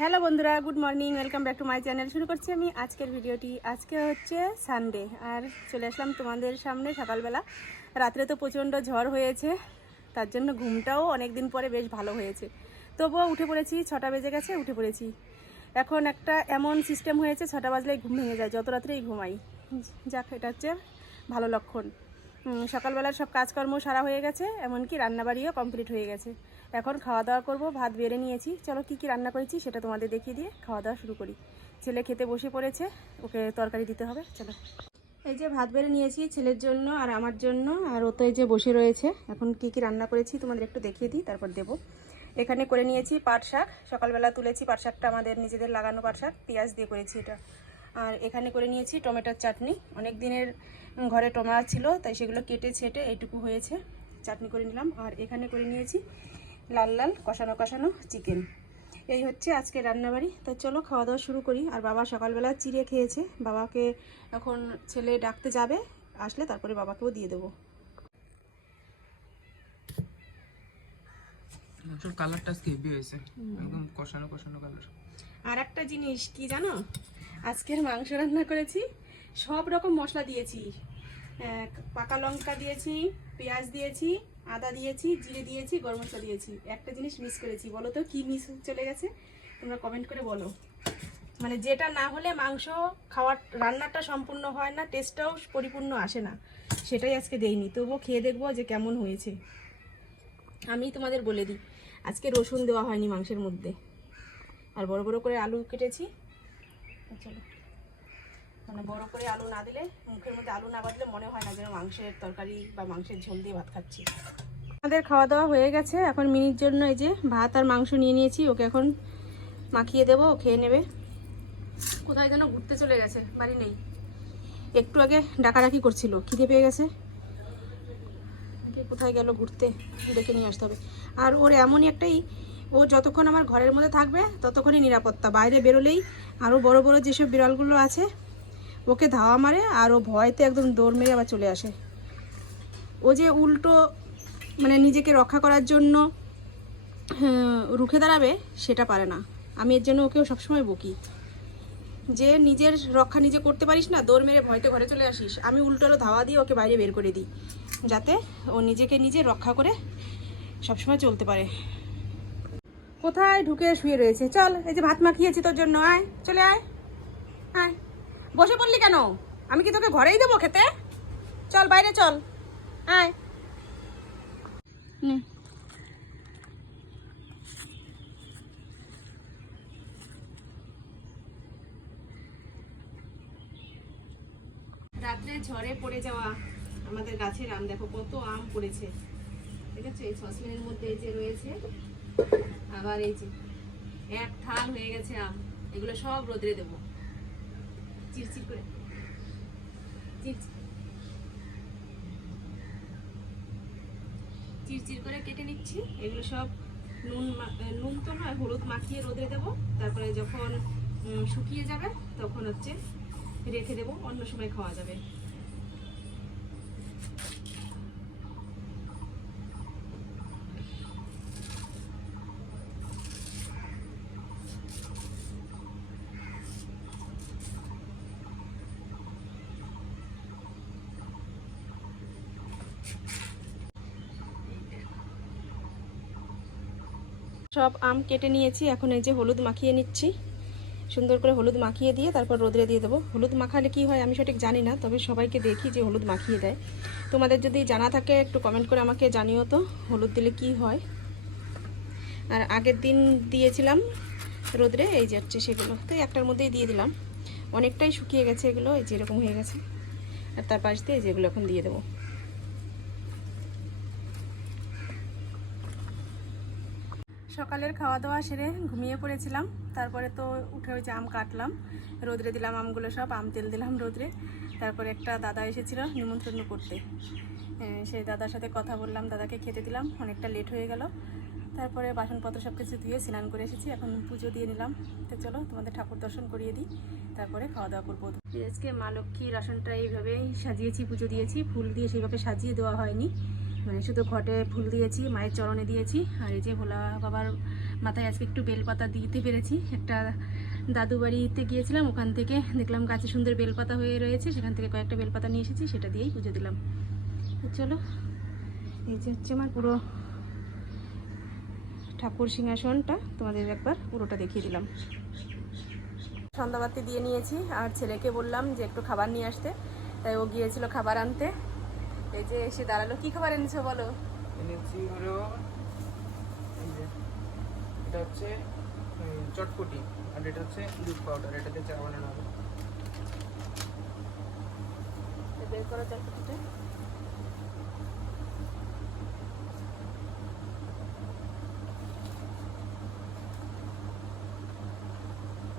Hello বন্ধুরা, good morning, welcome back to my channel. শুরু করছি আমি আজকের ভিডিওটি। আজকে হচ্ছে সানডে আর চলে আসলাম তোমাদের সামনে সকালবেলা। রাত্রে তো প্রচণ্ড ঝড় হয়েছে, তার জন্য ঘুমটাও অনেক দিন পরে বেশ ভালো হয়েছে। তবুও উঠে পড়েছি, ছটা বেজে গেছে, উঠে পড়েছি। এখন একটা এমন সিস্টেম হয়েছে, ছটা বাজলেই ঘুম ভেঙে যায়, যত রাত্রেই ঘুমাই। যাক, এটা হচ্ছে ভালো লক্ষণ। সকালবেলার সব কাজকর্ম সারা হয়ে গেছে, এমনকি রান্নাবাড়িও কমপ্লিট হয়ে গেছে। এখন খাওয়া দাওয়া করব, ভাত বেড়ে নিয়েছি। চলো কি কি রান্না করেছি সেটা তোমাদের দেখিয়ে দিয়ে খাওয়া দাওয়া শুরু করি। ছেলে খেতে বসে পড়েছে, ওকে তরকারি দিতে হবে, চলো। এই যে ভাত বেড়ে নিয়েছি ছেলের জন্য আর আমার জন্য, আর ও তো এই যে বসে রয়েছে। এখন কি কি রান্না করেছি তোমাদের একটু দেখিয়ে দিই, তারপর দেবো। এখানে করে নিয়েছি পাট শাক সকালবেলা তুলেছি পাট শাকটা আমাদের নিজেদের লাগানো পাট শাক পেঁয়াজ দিয়ে করেছি এটা। আর এখানে করে নিয়েছি টমেটোর চাটনি। অনেক দিনের ঘরে টমেটো ছিল তাই সেগুলো কেটে ছেটে এইটুকু হয়েছে। চাটনি করে নিলাম। আর এখানে করে নিয়েছি লাল লাল কষানো কষানো চিকেন। এই হচ্ছে আজকে রান্নাবাড়ি। তো চলো খাওয়া দাওয়া শুরু করি। আর বাবা সকালবেলা চিড়ে খেয়েছে। বাবাকে এখন ছেলে ডাকতে যাবে আসলে তারপরে বাবাকেও দিয়ে দেবো। কালারটা হেভি হয়েছে। একদম কষানো কষানো কালার। আর একটা জিনিস কি জানো? আজকের মাংস রান্না করেছি। সব রকম মশলা দিয়েছি। পাকা লঙ্কা দিয়েছি, পেঁয়াজ দিয়েছি, আদা দিয়েছি, জিরে দিয়েছি, গরম মশলা দিয়েছি। একটা জিনিস মিস করেছি। বলো তো, কী মিস চলে গেছে? তোমরা কমেন্ট করে বলো। মানে যেটা না হলে মাংস খাওয়ার, রান্নাটা সম্পূর্ণ হয় না টেস্টটাও পরিপূর্ণ আসে না। সেটাই আজকে দেইনি। তবুও খেয়ে দেখব যে কেমন হয়েছে। আমি তোমাদের বলে দিই। আজকে রসুন দেওয়া হয়নি মাংসের মধ্যে। আর বড় বড় করে আলু কেটেছি। মানে বড় করে আলু না দিলে, মুখের মধ্যে আলু না বাঁধলে মনে হয় না যেন মাংসের তরকারি বা মাংসের ঝোল দিয়ে ভাত খাচ্ছি। আমাদের খাওয়া দাওয়া হয়ে গেছে। এখন মিনির জন্য এই যে ভাত আর মাংস নিয়ে নিয়েছি, ওকে এখন মাখিয়ে দেবো, ও খেয়ে নেবে। কোথায় যেন ঘুরতে চলে গেছে, বাড়ি নেই। একটু আগে ডাকাডাকি করছিল, খিদে পেয়ে গেছে। কোথায় গেল ঘুরতে ডেকে নিয়ে আসতে হবে। আর ওর এমনই একটাই ও যতক্ষণ আমার ঘরের মধ্যে থাকবে ততক্ষণই নিরাপত্তা। বাইরে বেরোলেই আরও বড় বড় যেসব বিড়ালগুলো আছে ওকে ধাওয়া মারে আর ও ভয়তে একদম দৌড় মেরে আবার চলে আসে। ও যে উল্টো মানে নিজেকে রক্ষা করার জন্য হ্যাঁ, রুখে দাঁড়াবে সেটা পারে না। আমি এর জন্য ওকেও সবসময় বকি। যে নিজের রক্ষা নিজে করতে পারিস না দৌড় মেরে ভয়তে ঘরে চলে আসিস আমি উল্টোরও ধাওয়া দিয়ে ওকে বাইরে বের করে দিই যাতে ও নিজেকে নিজে রক্ষা করে সবসময় চলতে পারে। কোথায় ঢুকে শুয়ে রয়েছে? চল, এই যে ভাত মাখিয়েছি তোর জন্য, আয়, চলে আয় আয়। বসে পড়লি কেন? আমি কি তোকে ঘরেই দেবো খেতে? চল, বাইরে চল, আয়। নে। রাত্রে ঝড়ে পড়ে যাওয়া আমাদের গাছের আম, দেখো কত আম পড়েছে। ঠিক আছে এই সসপ্যানের মধ্যে যে রয়েছে আবার এই যে এক থাল হয়ে গেছে আম, এগুলো সব রোদরে দেব। চিরচির করে। চিরচির করে কেটে নিচ্ছি। এগুলো সব নুন নুন তো নয়, হলুদ মাখিয়ে রোদে দেবো। তারপরে যখন শুকিয়ে যাবে, তখন হচ্ছে রেখে দেবো, অন্য সময় খাওয়া যাবে। সব আম কেটে নিয়েছি, এখন এই যে হলুদ মাখিয়ে নিচ্ছি। সুন্দর করে হলুদ মাখিয়ে দিয়ে তারপর রোদরে দিয়ে দেবো। হলুদ মাখালে কি হয় আমি সঠিক জানি না, তবে সবাইকে দেখি যে হলুদ মাখিয়ে দেয়। তোমাদের যদি জানা থাকে একটু কমেন্ট করে আমাকে জানিও তো, হলুদ দিলে কি হয়। আর আগের দিন দিয়েছিলাম রোদরে, এই যে হচ্ছে সেগুলো। তো একটার মধ্যেই দিয়ে দিলাম। অনেকটাই শুকিয়ে গেছে এগুলো, এই যে এরকম হয়ে গেছে। আর তার পাশ দিয়ে যেগুলো এখন দিয়ে দেবো। সকালের খাওয়া দাওয়া সেরে ঘুমিয়ে পড়েছিলাম। তারপরে তো উঠে ওই যে আম কাটলাম, রোদরে দিলাম আমগুলো সব, আম তেল দিলাম রোদরে। তারপরে একটা দাদা এসেছিল নিমন্ত্রণ করতে। সেই দাদার সাথে কথা বললাম, দাদাকে খেতে দিলাম, অনেকটা লেট হয়ে গেল। তারপরে বাসনপত্র সব কিছু ধুয়ে স্নান করে এসেছি, এখন পুজো দিয়ে নিলাম। তো চলো তোমাদের ঠাকুর দর্শন করিয়ে দিই, তারপরে খাওয়া দাওয়া করব। আজকে মা লক্ষ্মীর আসনটা এইভাবেই সাজিয়েছি, পুজো দিয়েছি, ফুল দিয়ে সেইভাবে সাজিয়ে দেওয়া হয়নি। মানে শুধু ঘটে ফুল দিয়েছি, মায়ের চরণে দিয়েছি, আর এই যে ভোলা বাবার মাথায় আজকে একটু বেলপাতা দিতে পেরেছি। একটা দাদু বাড়িতে গিয়েছিলাম, ওখান থেকে দেখলাম গাছে সুন্দর বেলপাতা হয়ে রয়েছে, সেখান থেকে কয়েকটা বেলপাতা নিয়ে এসেছি, সেটা দিয়েই পুজো দিলাম। চলো, এই যে হচ্ছে আমার পুরো ঠাকুর সিংহাসনটা, তোমাদের একবার পুরোটা দেখিয়ে দিলাম। সন্ধ্যাবাতি দিয়ে নিয়েছি, আর ছেলেকে বললাম যে একটু খাবার নিয়ে আসতে, তাই ও গিয়েছিল খাবার আনতে। এই যে এসে দাঁড়াল কি খাবার এনেছো বলো? এনেছি হলো এটা হচ্ছে চটপটি আর এটা হচ্ছে দুধ পাউডার এটাতে চা বানানো হবে। বের করো চটপটিটা।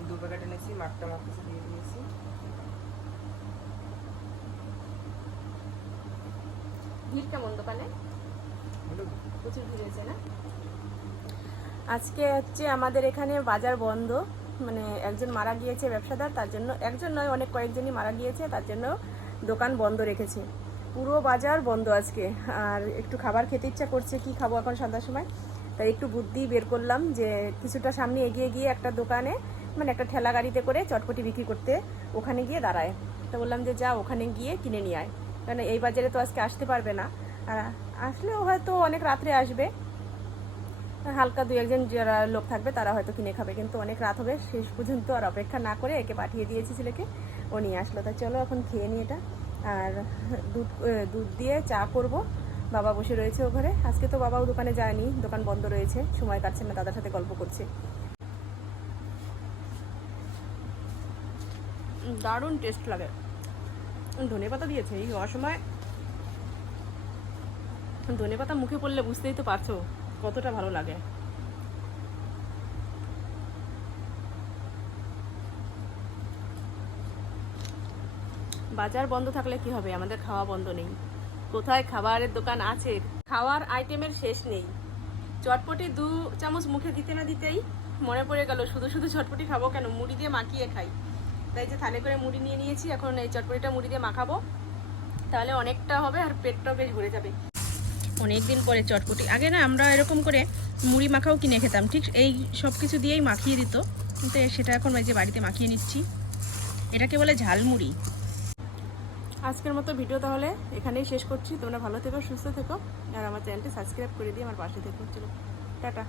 দু প্যাকেট এনেছি মাঠটা মাখতেছে দিয়ে দিয়েছি। ভিড় কেমন দোকানে প্রচুর ভিড় হয়েছে না? আজকে হচ্ছে আমাদের এখানে বাজার বন্ধ। মানে একজন মারা গিয়েছে ব্যবসাদার তার জন্য একজন নয় অনেক কয়েকজনই মারা গিয়েছে তার জন্য দোকান বন্ধ রেখেছে। পুরো বাজার বন্ধ আজকে। আর একটু খাবার খেতে ইচ্ছা করছে কি খাব এখন সন্ধ্যার সময়? তাই একটু বুদ্ধি বের করলাম যে কিছুটা সামনে এগিয়ে গিয়ে একটা দোকানে মানে একটা ঠেলা গাড়িতে করে চটপটি বিক্রি করতে ওখানে গিয়ে দাঁড়ায়। তো বললাম যে যা ওখানে গিয়ে কিনে নিয়ে আয়। কারণ এই বাজারে তো আজকে আসতে পারবে না। আসলেও হয়তো অনেক রাত্রে আসবে। হালকা দু একজন যারা লোক থাকবে, তারা হয়তো কিনে খাবে। কিন্তু অনেক রাত হবে, শেষ পর্যন্ত আর অপেক্ষা না করে একে পাঠিয়ে দিয়েছি ছেলেকে। ও নিয়ে আসলো। তা চলো এখন খেয়ে নিই এটা। আর দুধ দুধ দিয়ে চা করব। বাবা বসে রয়েছে ও ঘরে। আজকে তো বাবাও দোকানে যায়নি। দোকান বন্ধ রয়েছে। সময় কাটছে না, দাদার সাথে গল্প করছে। দারুণ টেস্ট লাগে। ধনে পাতা দিয়েছে, এই অসময় ধনে পাতা মুখে পড়লে বুঝতেই তো পারছ কতটা ভালো লাগে। বাজার বন্ধ থাকলে কি হবে? আমাদের খাওয়া বন্ধ নেই। কোথায় খাবারের দোকান আছে? খাওয়ার আইটেমের শেষ নেই। চটপটি দু চামচ মুখে দিতে না দিতেই মনে পড়ে গেল, শুধু শুধু চটপটি খাব কেন? মুড়ি দিয়ে মাখিয়ে খাই। তাই যে থালে করে মুড়ি নিয়ে নিয়েছি, এখন এই চটপটিটা মুড়ি দিয়ে মাখাবো। তাহলে অনেকটা হবে আর পেটটাও বেশ ভরে যাবে। অনেক দিন পরে চটপটি। আগে না আমরা এরকম করে মুড়ি মাখাও কিনে খেতাম, ঠিক এই সব কিছু দিয়েই মাখিয়ে দিত। কিন্তু সেটা এখন ওই যে বাড়িতে মাখিয়ে নিচ্ছি। এটাকে বলে ঝালমুড়ি আজকের মতো ভিডিও তাহলে এখানেই শেষ করছি। তোমরা ভালো থেকো, সুস্থ থেকো, আর আমার চ্যানেলটি সাবস্ক্রাইব করে দিয়ে আমার পাশে থেকো। চলো, টাটা।